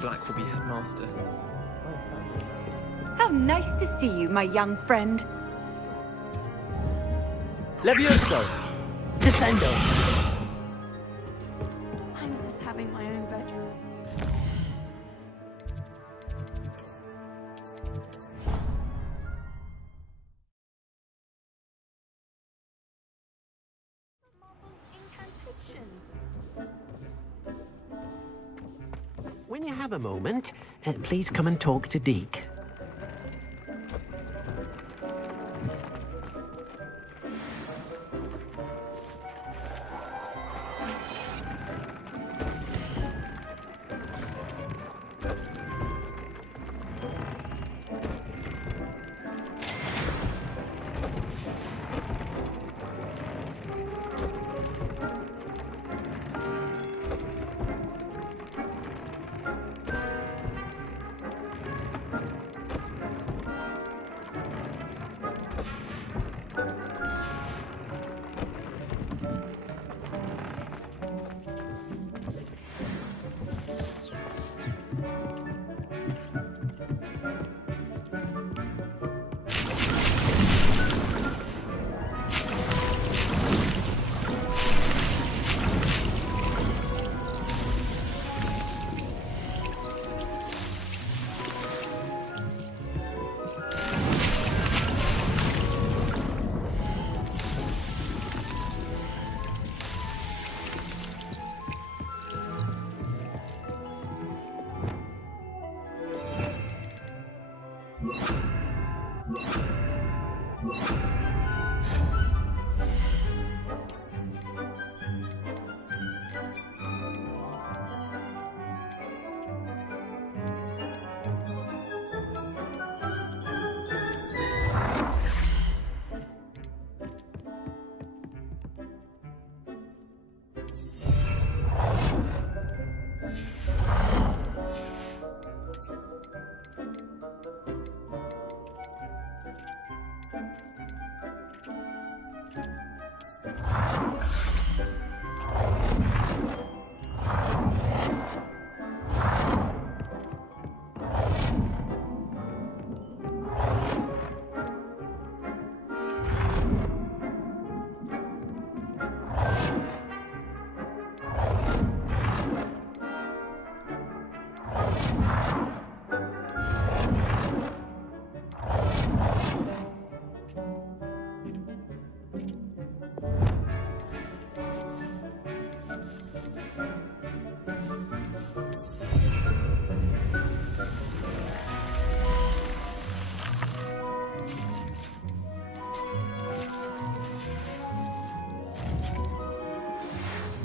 Black will be headmaster. How nice to see you, my young friend. Levioso! Descendo! I miss having my own bedroom. When you have a moment, please come and talk to Deke.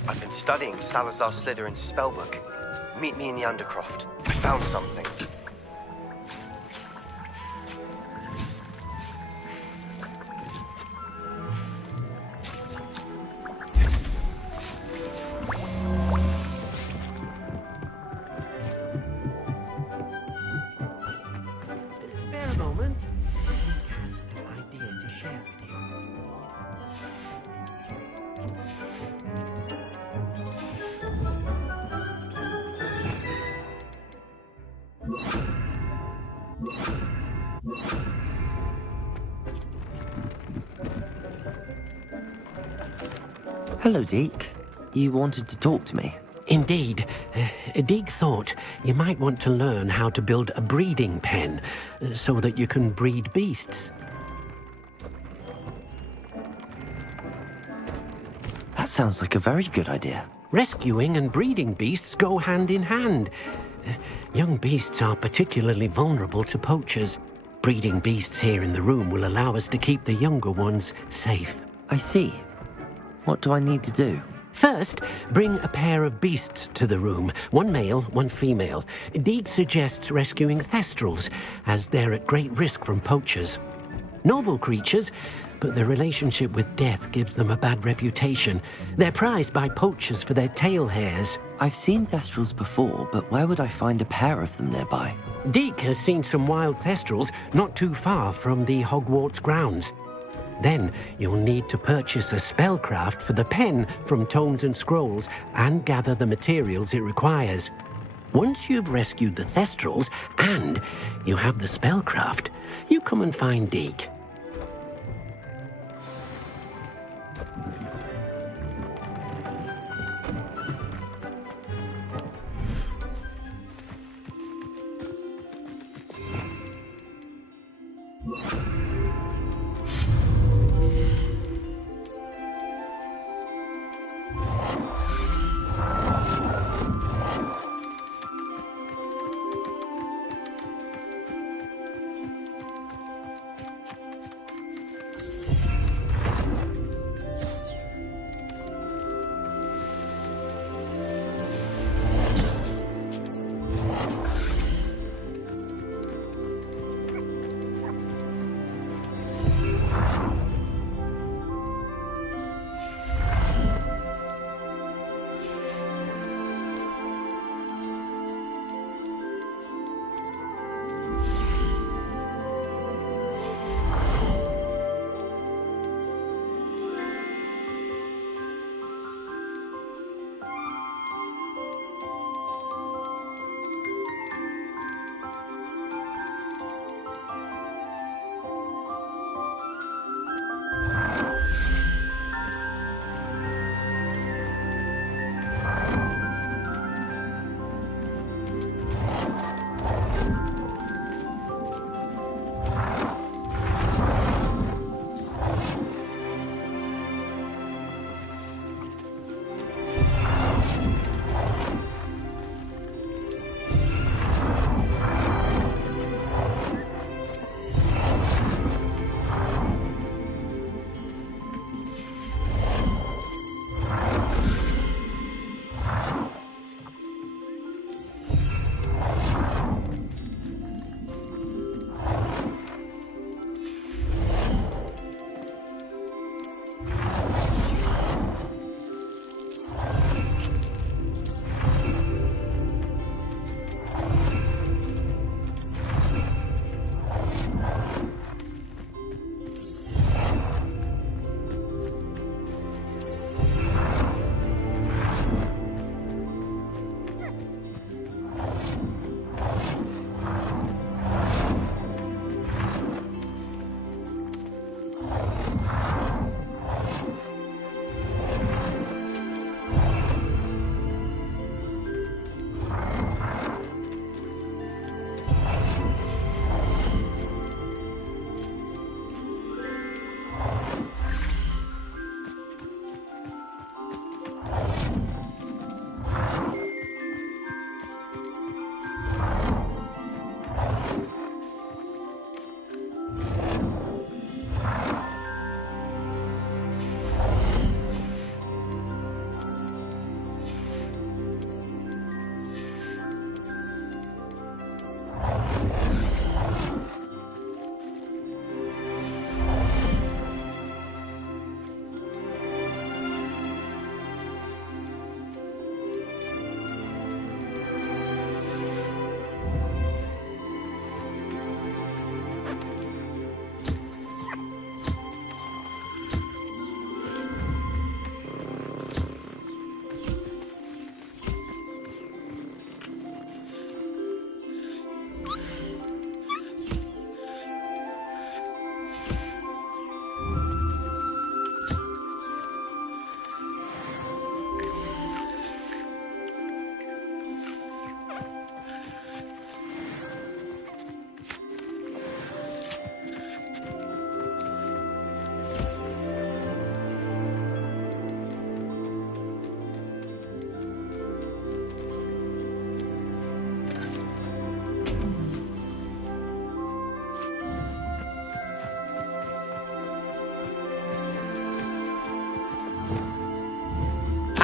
I've been studying Salazar Slytherin's spellbook. Meet me in the Undercroft. I found something. Spare a moment. Deke has an idea to share with you. Hello, Deke. You wanted to talk to me? Indeed. Deke thought you might want to learn how to build a breeding pen so that you can breed beasts. That sounds like a very good idea. Rescuing and breeding beasts go hand in hand. Young beasts are particularly vulnerable to poachers. Breeding beasts here in the room will allow us to keep the younger ones safe. I see. What do I need to do? First, bring a pair of beasts to the room. One male, one female. Deke suggests rescuing thestrals, as they're at great risk from poachers. Noble creatures, but their relationship with death gives them a bad reputation. They're prized by poachers for their tail hairs. I've seen thestrals before, but where would I find a pair of them nearby? Deke has seen some wild thestrals not too far from the Hogwarts grounds. Then you'll need to purchase a spellcraft for the pen from Tomes and Scrolls and gather the materials it requires. Once you've rescued the Thestrals and you have the spellcraft, you come and find Deke.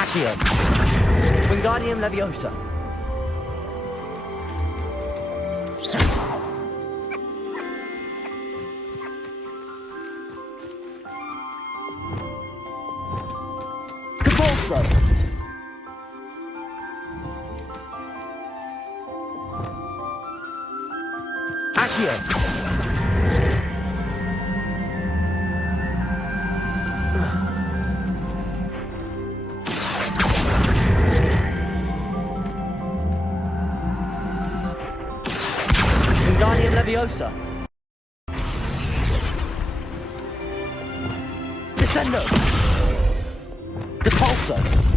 Accio. Wingardium Leviosa. Cabalso. Accio. Leviosa. Descendo. Depulso.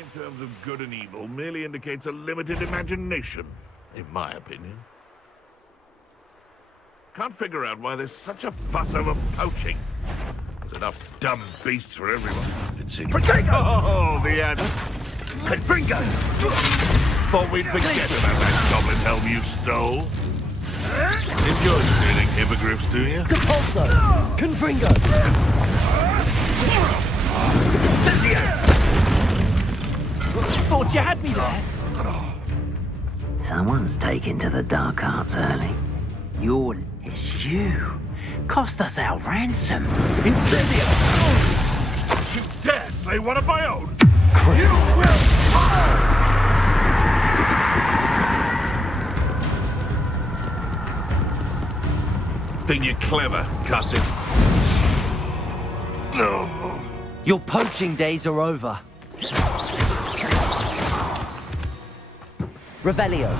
in terms of good and evil merely indicates a limited imagination, in my opinion. Can't figure out why there's such a fuss over poaching. There's enough dumb beasts for everyone. Protego! Oh, the ad. Confringo! Thought we'd forget about that goblin helm you stole. Enjoy stealing hippogriffs, do you? Compulso! Confringo! Thought you had me there. Someone's taken to the dark arts early. It's you. Cost us our ransom. Incendio! You dare slay one of my own! Chris. You will fall! Think you're clever, cuss it. No. Your poaching days are over. Revelio.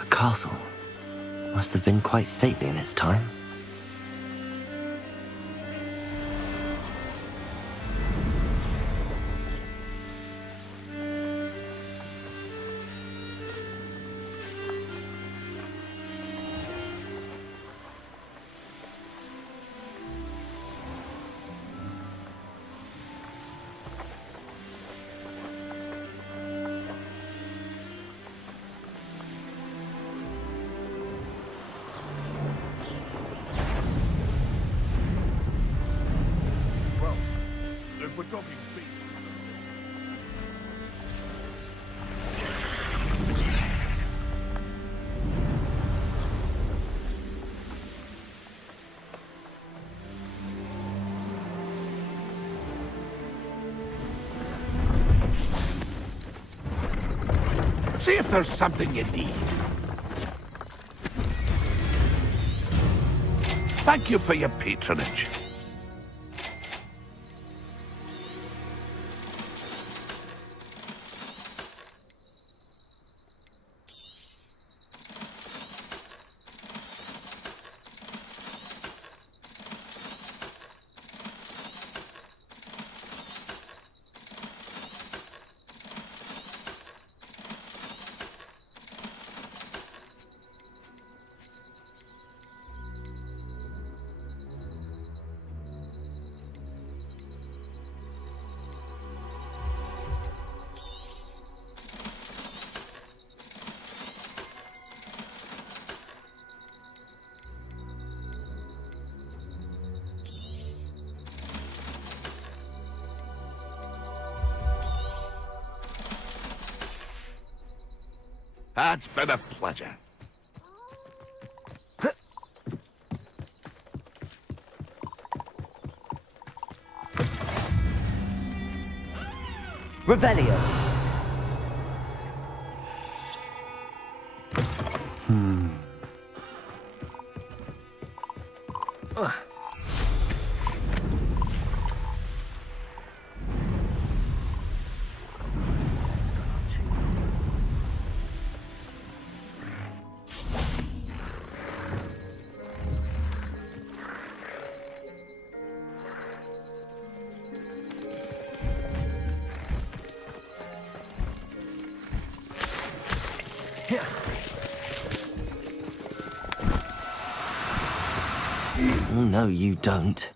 A castle. Must have been quite stately in its time. Well, if we're talking beasts... See if there's something you need. Thank you for your patronage. It's been a pleasure. Revelio. Oh, no, you don't.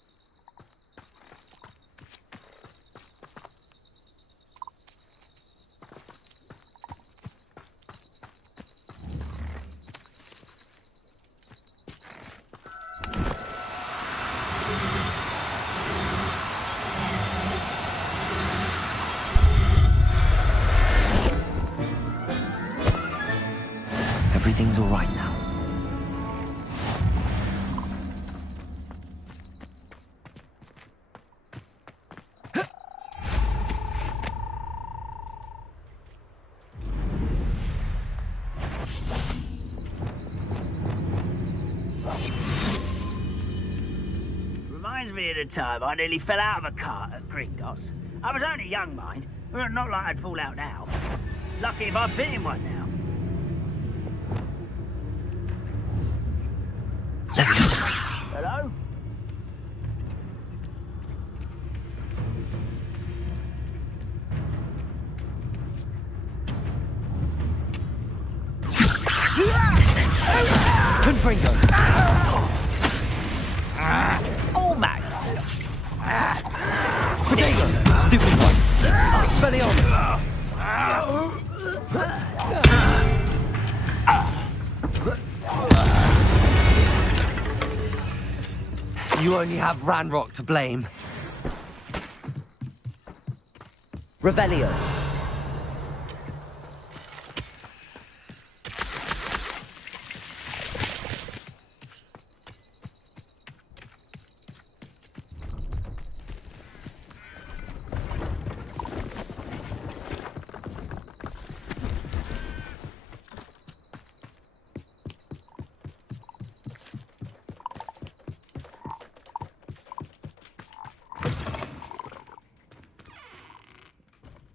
Everything's all right now. reminds me of the time I nearly fell out of a cart at Gringotts. I was only young, mind. Well, not like I'd fall out now. Lucky if I fit in one now. Hello? Confringo! Almost. Sedago! Stupid one! Expelliarmus! You only have Ranrock to blame. Revelio.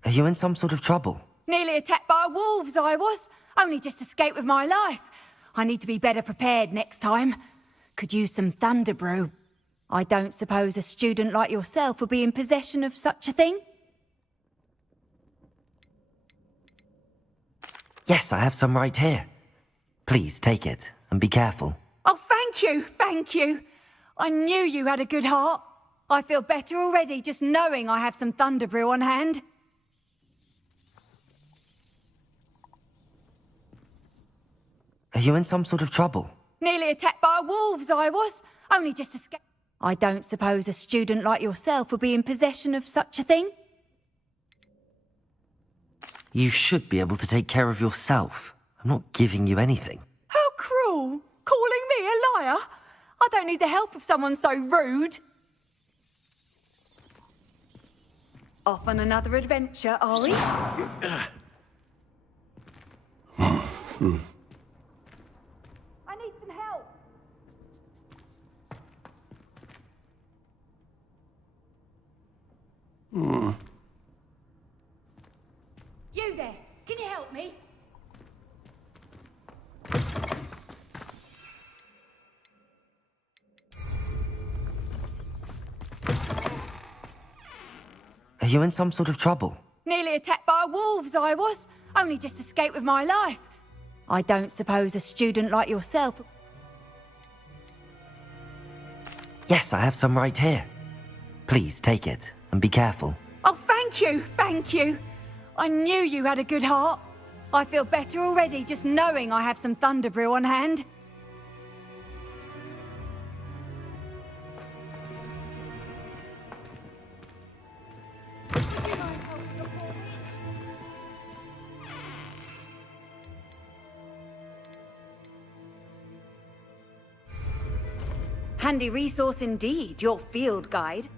Are you in some sort of trouble? Nearly attacked by wolves, I was. Only just escaped with my life. I need to be better prepared next time. Could use some thunder brew. I don't suppose a student like yourself would be in possession of such a thing? Yes, I have some right here. Please take it, and be careful. Oh, thank you, thank you. I knew you had a good heart. I feel better already just knowing I have some thunder brew on hand. Are you in some sort of trouble? Nearly attacked by wolves, I was. Only just escaped. I don't suppose a student like yourself would be in possession of such a thing? You should be able to take care of yourself. I'm not giving you anything. How cruel! Calling me a liar? I don't need the help of someone so rude. Off on another adventure, are we? I need some help. You there, can you help me? Are you in some sort of trouble? Nearly attacked by wolves, I was. Only just escaped with my life. I don't suppose a student like yourself... Yes, I have some right here. Please take it, and be careful. Oh, thank you, thank you. I knew you had a good heart. I feel better already just knowing I have some thunder brew on hand. Handy resource indeed, your field guide.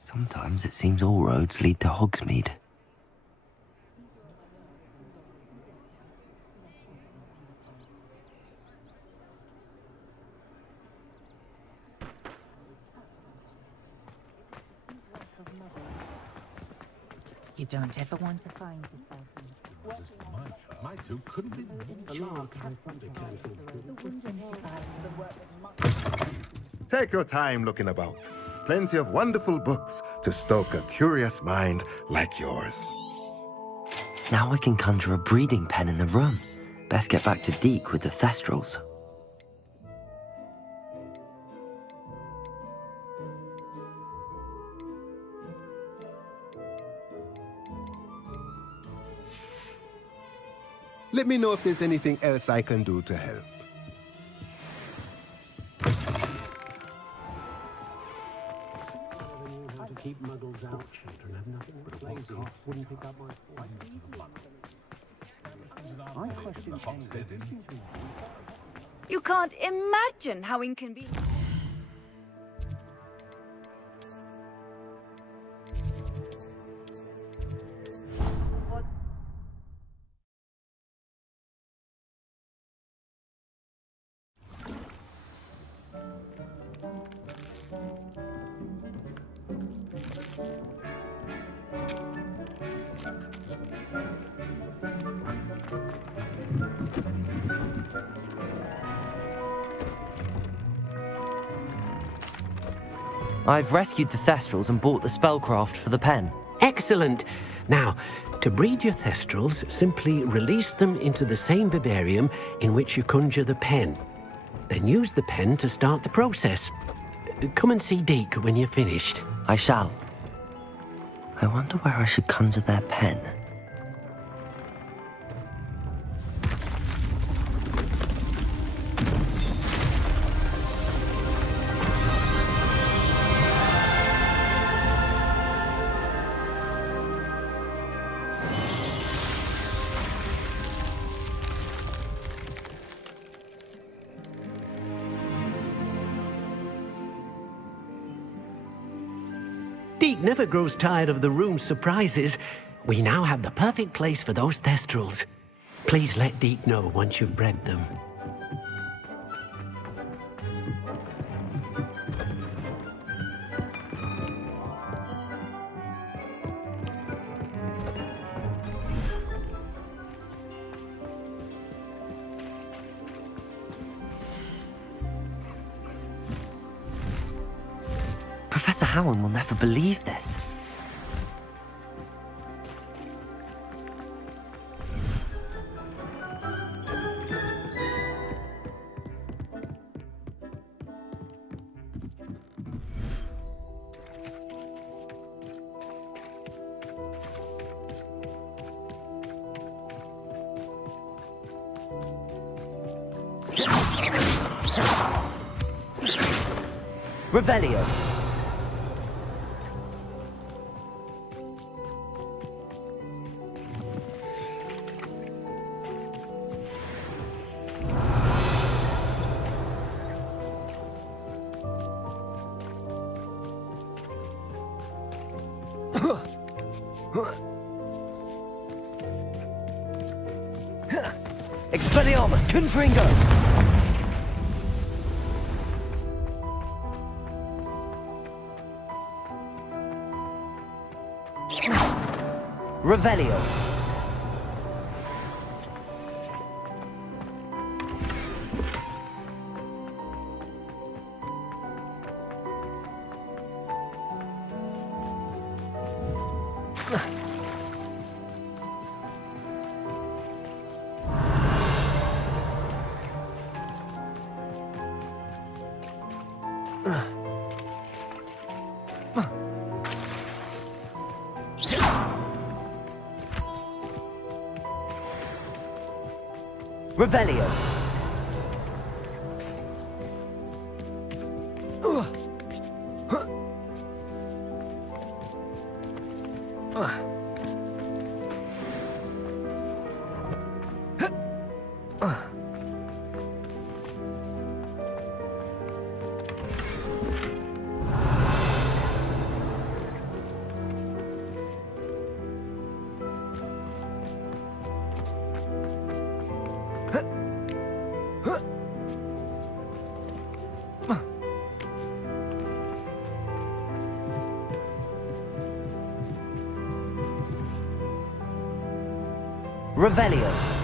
Sometimes it seems all roads lead to Hogsmeade. You don't ever want to find yourself My two couldn't be Take your time looking about. Plenty of wonderful books to stoke a curious mind like yours. Now I can conjure a breeding pen in the room. Best get back to Deke with the Thestrals. Let me know if there's anything else I can do to help. Keep muggles out. Children have nothing but lazy. Wouldn't pick up my You can't imagine how inconvenient. I've rescued the Thestrals and bought the spellcraft for the pen. Excellent! Now, to breed your Thestrals, simply release them into the same vivarium in which you conjure the pen. Then use the pen to start the process. Come and see Deke when you're finished. I shall. I wonder where I should conjure their pen. Deke never grows tired of the room's surprises. We now have the perfect place for those Thestrals. Please let Deke know once you've bred them. Professor Howard will never believe this. Revelio. Expelliarmus, Confringo! Revelio. Revelio. Revelio.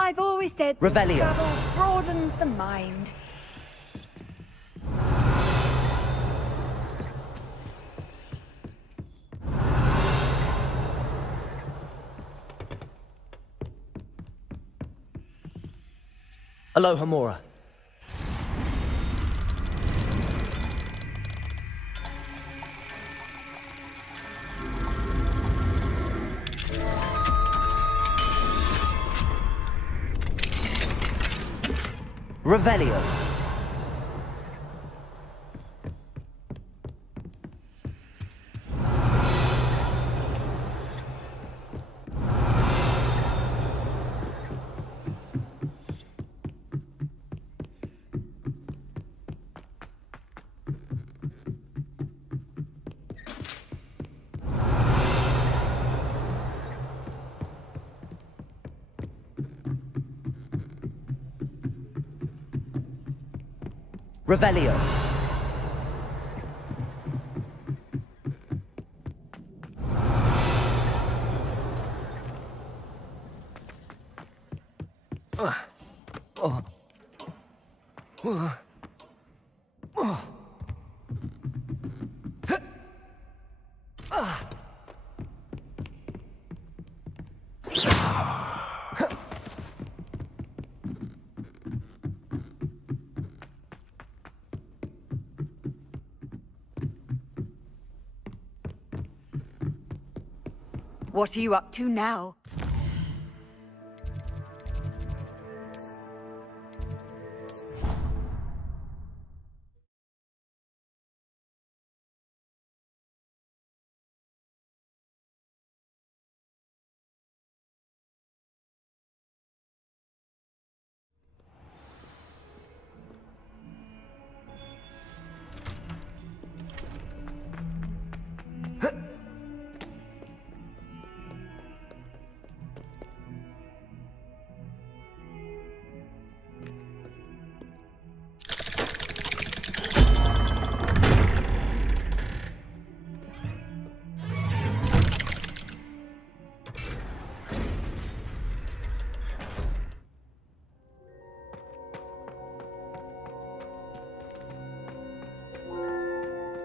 I've always said that Revelio. travel broadens the mind. Aloha Mora. Revelio. Revelio. What are you up to now?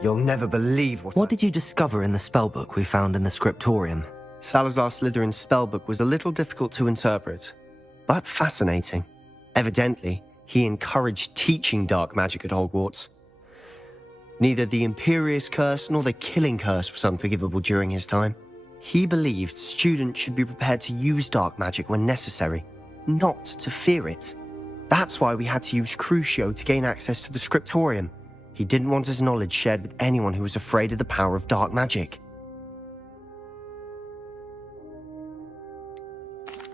You'll never believe What did you discover in the spellbook we found in the scriptorium? Salazar Slytherin's spellbook was a little difficult to interpret, but fascinating. Evidently, he encouraged teaching dark magic at Hogwarts. Neither the Imperious Curse nor the Killing Curse was unforgivable during his time. He believed students should be prepared to use dark magic when necessary, not to fear it. That's why we had to use Crucio to gain access to the scriptorium. He didn't want his knowledge shared with anyone who was afraid of the power of dark magic.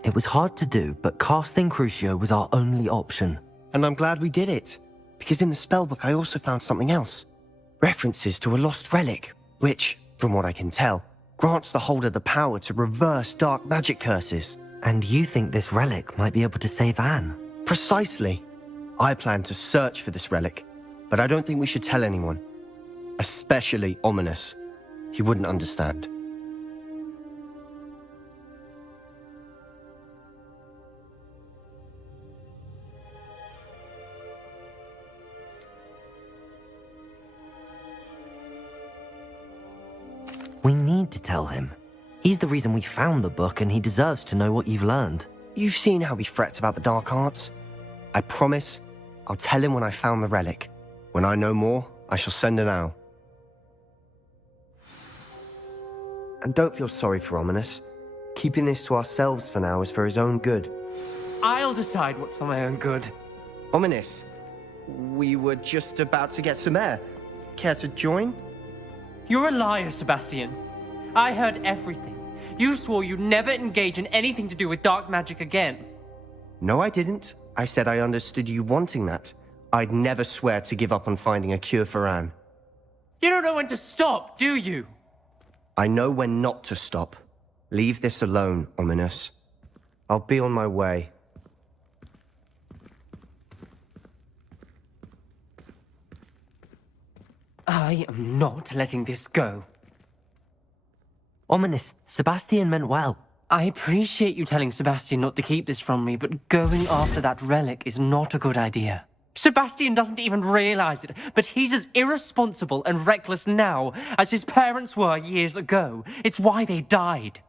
It was hard to do, but casting Crucio was our only option. And I'm glad we did it, because in the spellbook I also found something else. References to a lost relic, which, from what I can tell, grants the holder the power to reverse dark magic curses. And you think this relic might be able to save Anne? Precisely. I plan to search for this relic, but I don't think we should tell anyone. Especially Ominous. He wouldn't understand. We need to tell him. He's the reason we found the book, and he deserves to know what you've learned. You've seen how he frets about the dark arts. I promise I'll tell him when I found the relic. When I know more, I shall send an owl. And don't feel sorry for Ominous. Keeping this to ourselves for now is for his own good. I'll decide what's for my own good. Ominous, we were just about to get some air. Care to join? You're a liar, Sebastian. I heard everything. You swore you'd never engage in anything to do with dark magic again. No, I didn't. I said I understood you wanting that. I'd never swear to give up on finding a cure for Anne. You don't know when to stop, do you? I know when not to stop. Leave this alone, Ominous. I'll be on my way. I am not letting this go. Ominous, Sebastian meant well. I appreciate you telling Sebastian not to keep this from me, but going after that relic is not a good idea. Sebastian doesn't even realize it, but he's as irresponsible and reckless now as his parents were years ago. It's why they died.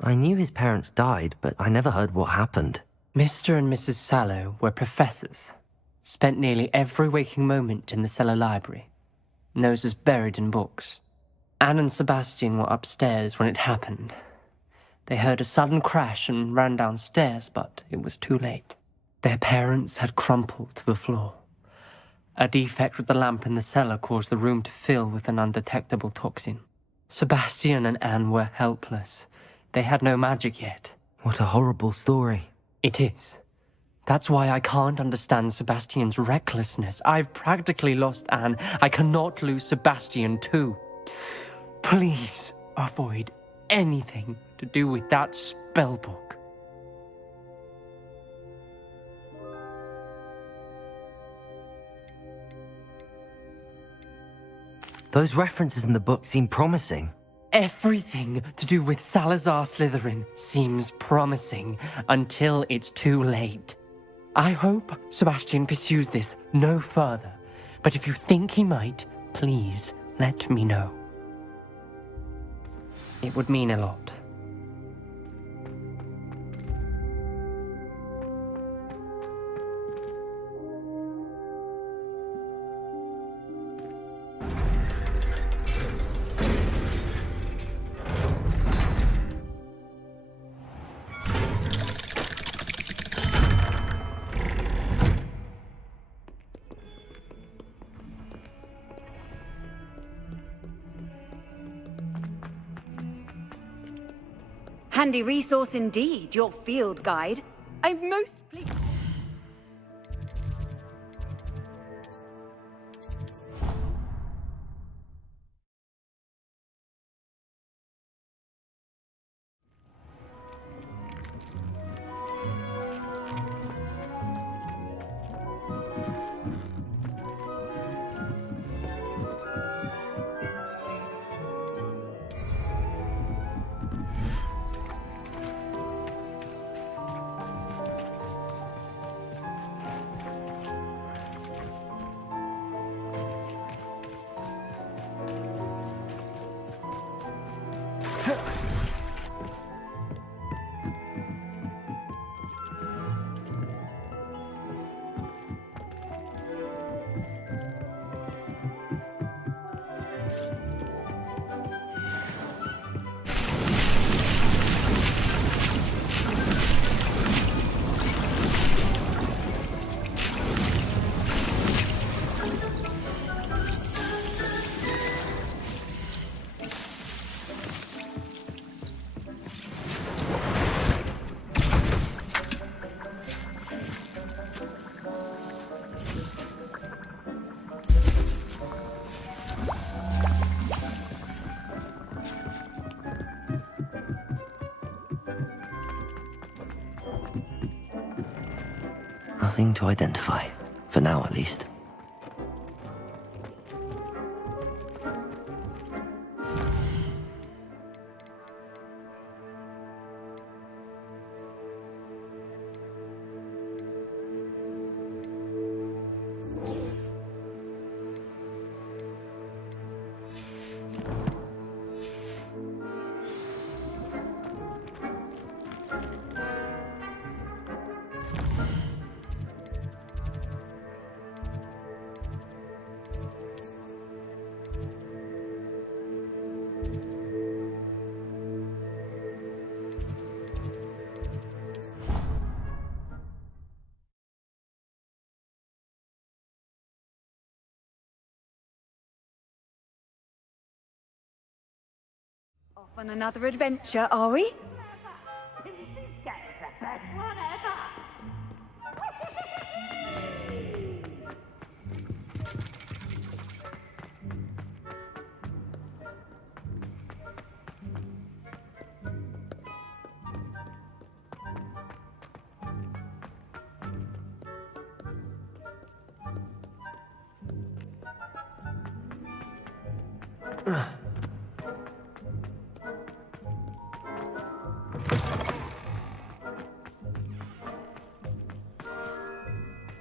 I knew his parents died, but I never heard what happened. Mr. and Mrs. Sallow were professors. Spent nearly every waking moment in the cellar library. Noses buried in books. Anne and Sebastian were upstairs when it happened. They heard a sudden crash and ran downstairs, but it was too late. Their parents had crumpled to the floor. A defect with the lamp in the cellar caused the room to fill with an undetectable toxin. Sebastian and Anne were helpless. They had no magic yet. What a horrible story. It is. That's why I can't understand Sebastian's recklessness. I've practically lost Anne. I cannot lose Sebastian too. Please avoid anything to do with that spellbook. Those references in the book seem promising. Everything to do with Salazar Slytherin seems promising until it's too late. I hope Sebastian pursues this no further, but if you think he might, please let me know. It would mean a lot. Handy resource indeed, your field guide. I'm most pleased. Nothing to identify, for now at least. Off on another adventure, are we?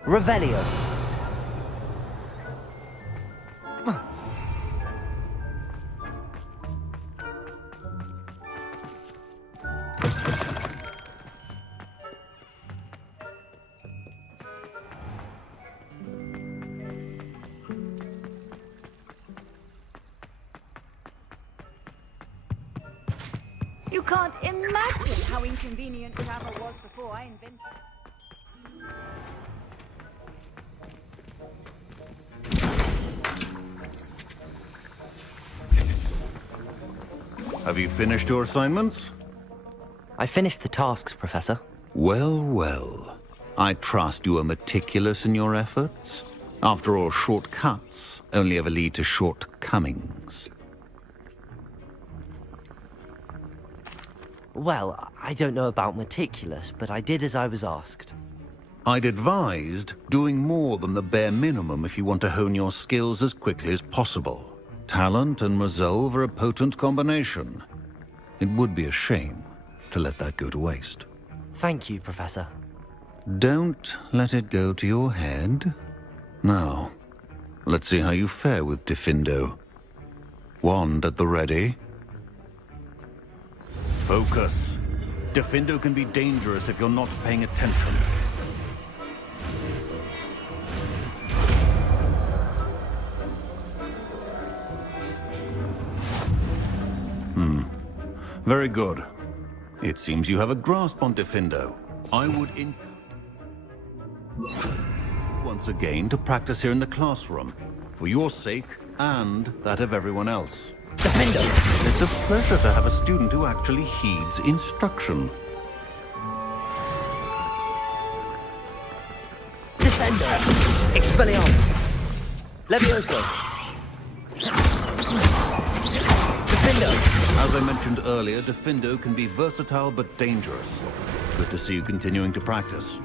Revelio. You can't imagine how inconvenient travel was before I invented it. Have you finished your assignments? I finished the tasks, Professor. Well, well. I trust you are meticulous in your efforts. After all, shortcuts only ever lead to shortcomings. Well, I don't know about meticulous, but I did as I was asked. I'd advised doing more than the bare minimum if you want to hone your skills as quickly as possible. Talent and resolve are a potent combination. It would be a shame to let that go to waste. Thank you, Professor. Don't let it go to your head. Now, let's see how you fare with Diffindo. Wand at the ready. Focus. Diffindo can be dangerous if you're not paying attention. Very good. It seems you have a grasp on Diffindo. I would once again to practice here in the classroom, for your sake and that of everyone else. Diffindo. It's a pleasure to have a student who actually heeds instruction. Descendo. Expelliarmus. Levioso. Diffindo. As I mentioned earlier, Diffindo can be versatile but dangerous. Good to see you continuing to practice.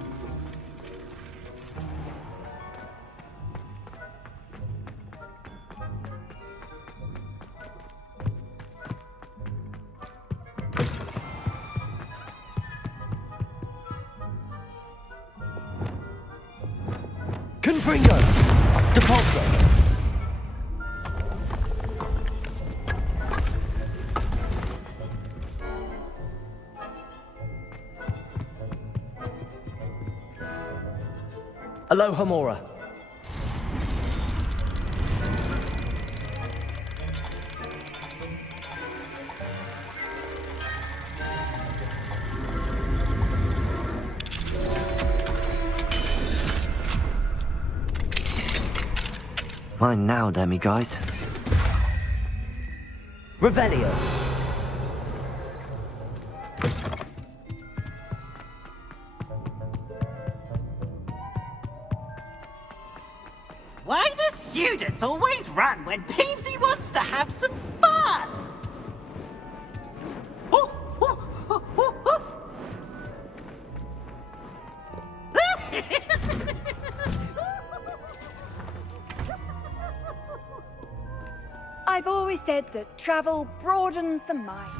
Confringo. Depulso. Alohomora. Mine now, demi-guys. Revelio. Why do students always run when Peevesy wants to have some fun? Oh, oh, oh, oh, oh. I've always said that travel broadens the mind.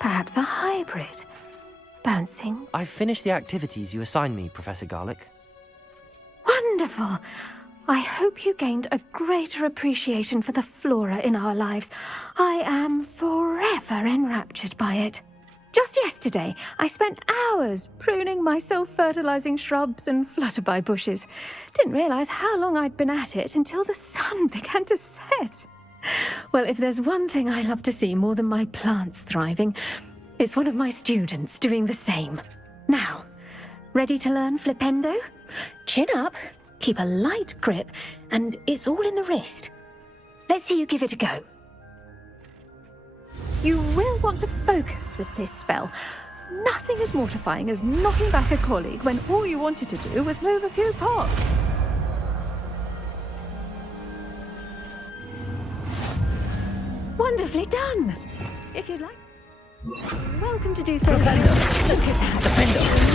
Perhaps a hybrid. Bouncing. I've finished the activities you assigned me, Professor Garlic. Wonderful! I hope you gained a greater appreciation for the flora in our lives. I am forever enraptured by it. Just yesterday, I spent hours pruning my self-fertilizing shrubs and flutterby bushes. Didn't realize how long I'd been at it until the sun began to set. Well, if there's one thing I love to see more than my plants thriving, it's one of my students doing the same. Now, ready to learn flipendo? Chin up, keep a light grip, and it's all in the wrist. Let's see you give it a go. You will want to focus with this spell. Nothing as mortifying as knocking back a colleague when all you wanted to do was move a few pots. Wonderfully done. If you'd like, you're welcome to do so. Look at that. Defender.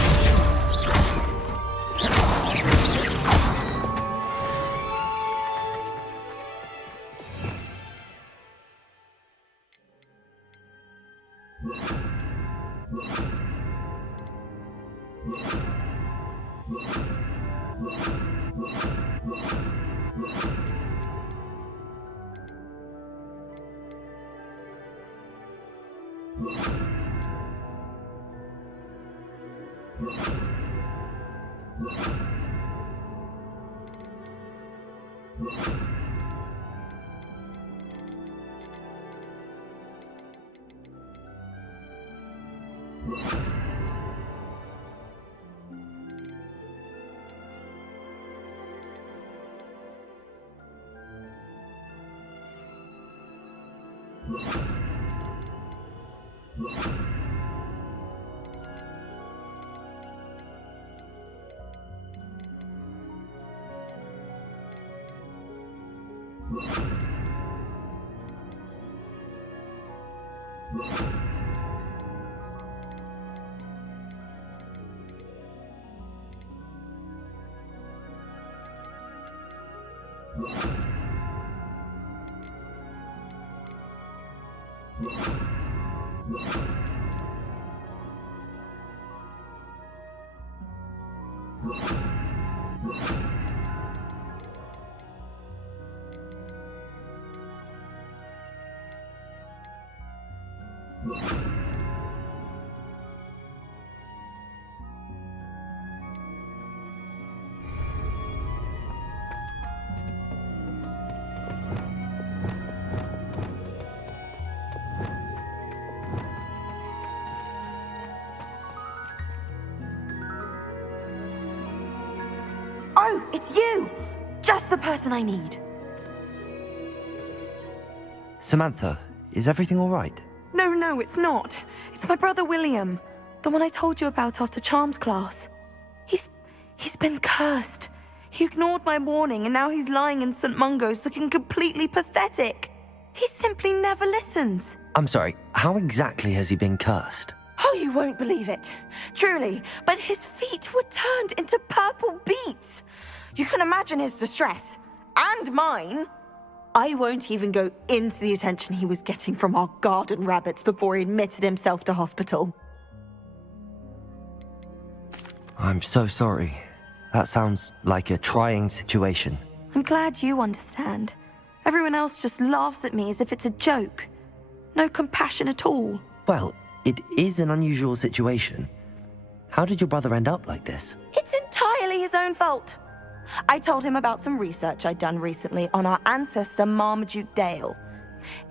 Oh, it's you! Just the person I need. Samantha, is everything all right? No, it's not. It's my brother William, the one I told you about after Charms class. He's been cursed. He ignored my warning and now he's lying in St. Mungo's looking completely pathetic. He simply never listens. I'm sorry, how exactly has he been cursed? Oh, you won't believe it. Truly, but his feet were turned into purple beets. You can imagine his distress. And mine. I won't even go into the attention he was getting from our garden rabbits before he admitted himself to hospital. I'm so sorry. That sounds like a trying situation. I'm glad you understand. Everyone else just laughs at me as if it's a joke. No compassion at all. Well, it is an unusual situation. How did your brother end up like this? It's entirely his own fault. I told him about some research I'd done recently on our ancestor Marmaduke Dale.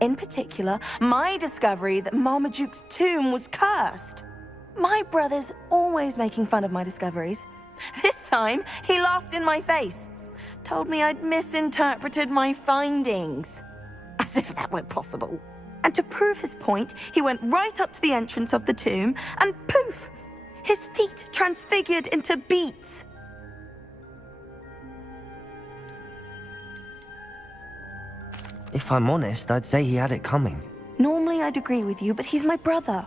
In particular, my discovery that Marmaduke's tomb was cursed. My brother's always making fun of my discoveries. This time, he laughed in my face. Told me I'd misinterpreted my findings. As if that were possible. And to prove his point, he went right up to the entrance of the tomb and poof! His feet transfigured into beets. If I'm honest, I'd say he had it coming. Normally I'd agree with you, but he's my brother.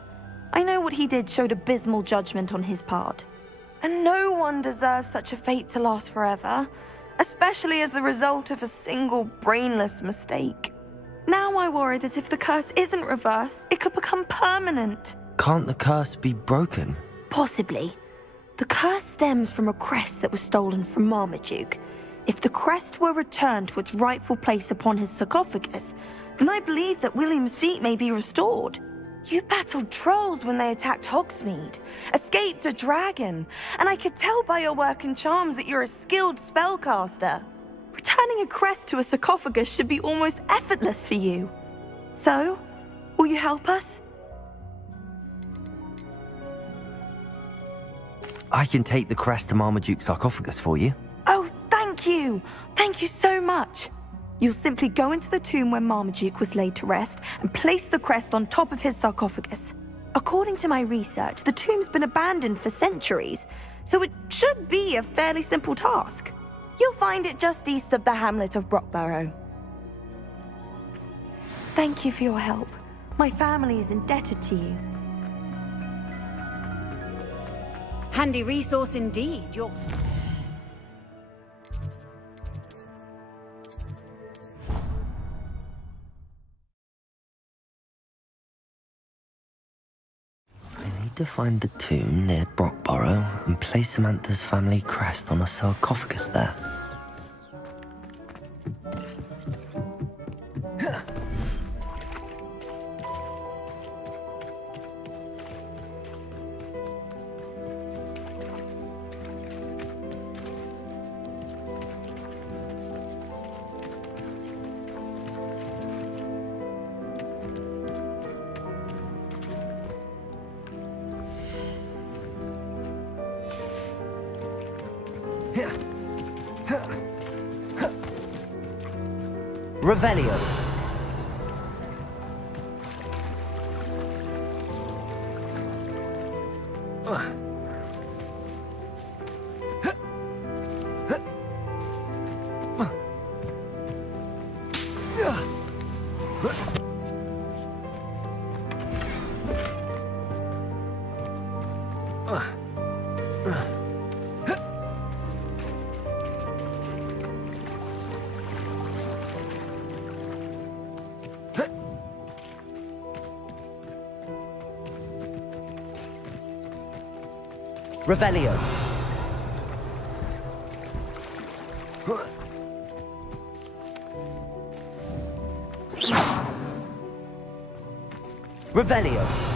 I know what he did showed abysmal judgment on his part. And no one deserves such a fate to last forever, especially as the result of a single brainless mistake. Now I worry that if the curse isn't reversed, it could become permanent. Can't the curse be broken? Possibly. The curse stems from a crest that was stolen from Marmaduke. If the crest were returned to its rightful place upon his sarcophagus, then I believe that William's feet may be restored. You battled trolls when they attacked Hogsmeade, escaped a dragon, and I could tell by your work and charms that you're a skilled spellcaster. Returning a crest to a sarcophagus should be almost effortless for you. So, will you help us? I can take the crest to Marmaduke's sarcophagus for you. Oh, thank you! Thank you so much! You'll simply go into the tomb where Marmaduke was laid to rest and place the crest on top of his sarcophagus. According to my research, the tomb's been abandoned for centuries, so it should be a fairly simple task. You'll find it just east of the hamlet of Brockborough. Thank you for your help. My family is indebted to you. Handy resource indeed. You're... I need to find the tomb near Brockborough and place Samantha's family crest on a sarcophagus there. Revelio. Revelio. Revelio.